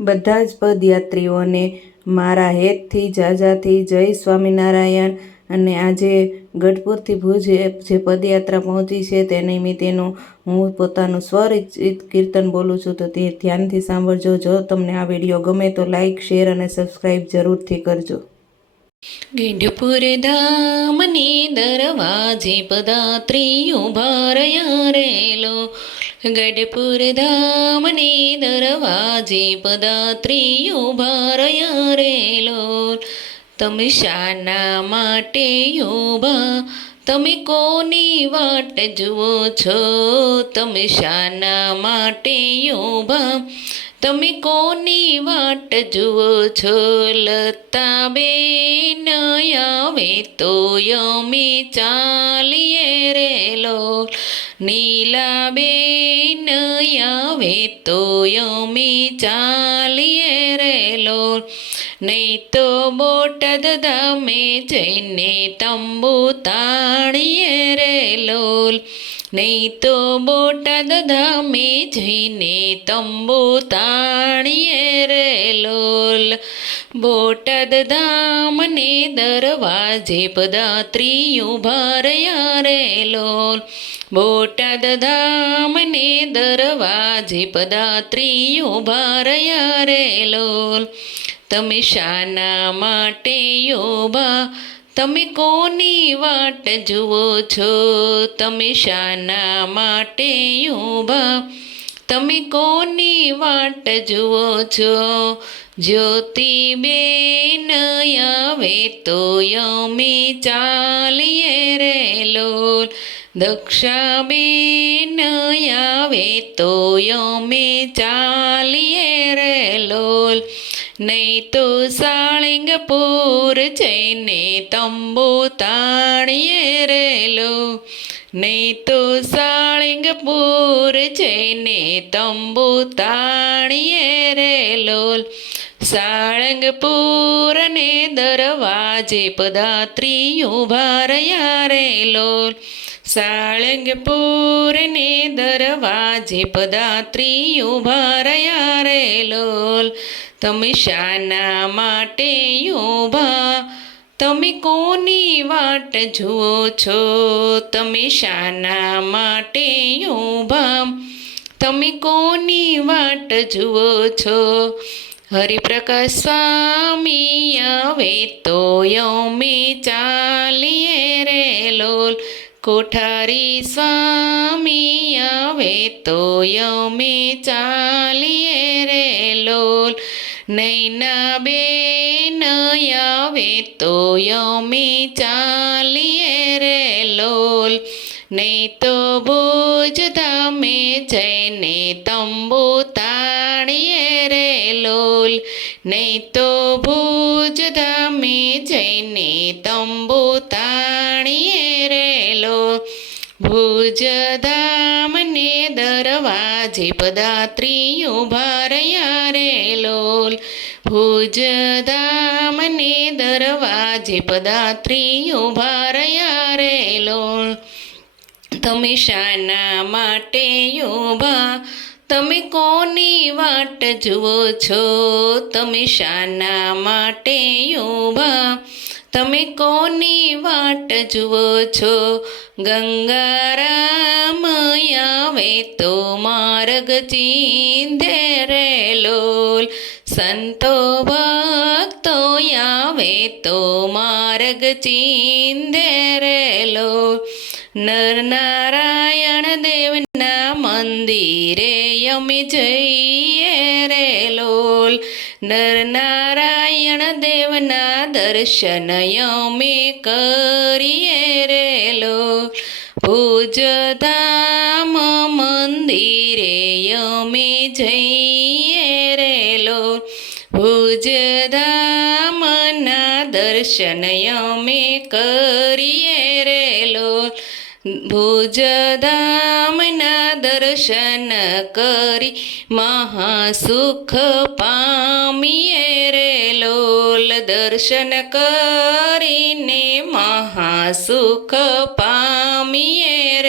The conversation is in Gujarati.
બધા જ પદયાત્રીઓને મારા હેતથી જાજાથી જય સ્વામિનારાયણ. અને આજે ગઢપુરથી ભુજ જે પદયાત્રા પહોંચી છે તે નિમિત્તેનું હું પોતાનું સ્વરચિત કીર્તન બોલું છું તો તે ધ્યાનથી સાંભળજો. જો તમને આ વીડિયો ગમે તો લાઈક, શેર અને સબસ્ક્રાઈબ જરૂરથી કરજો. ગઢપુર ધામની દરવાજે પદાત્રી ઊભા રહ્યા રેલો ગઢપુર ધામની દરવાજે પદાત્રીઓ ભારયા રેલો તમે શાના માટે ઊભા તમે કોની વાટ જુઓ છો તમે શાના માટે ઊભા તમે કોની વાટ જુઓ છો લતાબેન આવે તો અમે ચાલીએ રેલો નીલાબેન આવે તો યમે ચાલીએ રેલો નહીં તો બોટદ ધામે જઈને તંબુ તાણીએ રે લોલ નહીં તો બોટદ ધામે જઈને તંબુ તાણીએ રે લોલ બોટદ ધામને દરવાજે પદાત્રીઓ ભારયા રે લોલ બોટાદ ધામને દરવાજે પદાત્રીઓ ભારયા રે લોલ તમે શાના માટે યોબા તમે કોની વાટ જુઓ છો? તમે શાના માટે યોબા તમે કોની વાટ જુઓ છો? જ્યોતિબેન આવે તો યમે ચાલીએ રે લોલ દક્ષાબેન આવે તો યમે ચાલીએ રે લોલ નહીં તો સાળિંગપુર જઈને તંબુ તાણીએ રેલો. નહીં તો સાળંગપુર જઈને તંબુ તાણીએ રેલો સાળંગપુર ને દરવાજે પદાત્રીઓ ભારયા રેલો સાળંગપુર ને દરવાજે પદાત્રીઓ ભારયા રેલો તમે શાના માટે યોભા તમે કોની વાટ જુઓ છો? તમે શાના માટે યોભા તમે કોની વાટ જુઓ છો? હરિપ્રકાશ સ્વામી આવે તો યમે ચાલીએ રે લોલ. કોઠારી સ્વામી આવે તો યમે ચાલીએ રે લોલ. નૈના બેન આવે તો યમી ચાલીએ રે લોલ. નહીં તો ભુજ તમે જઈને તંબુ તાણીએ રે લોલ. નહીં તો ભુજ તમે જઈને તંબુ તાણીએ રે લોલ. ભુજ ધામને દરવાજે પદાત્રી ઊભા રહ્યા રે લોલ. ભુજ ધામને દરવાજે પદાત્રીઓ ભારયા રે તમે શાના માટે યોભા તમે કોની વાટ જુઓ છો? તમે શાના માટે યોભા તમે કોની વાટ જુઓ છો? ગંગારામ આવે તો માર્ગ ચીંધે રે લોલ સંતો ભક્તો આવે તો માર્ગ ચીંધે રેલો નર નરનારાયણ દેવના મંદિરે અમે જઈએ રેલો નર નરનારાયણ દેવના દર્શન અમે કરીએ રેલો ભુજ મંદિરે અમે જઈએ ભુજ ધામના દર્શન અમે કરીએ રે લોલ. ભુજ ધામના દર્શન કરી મહાસુખ પામીએ રે લોલ. દર્શન કરીને મહાસુખ પામીએ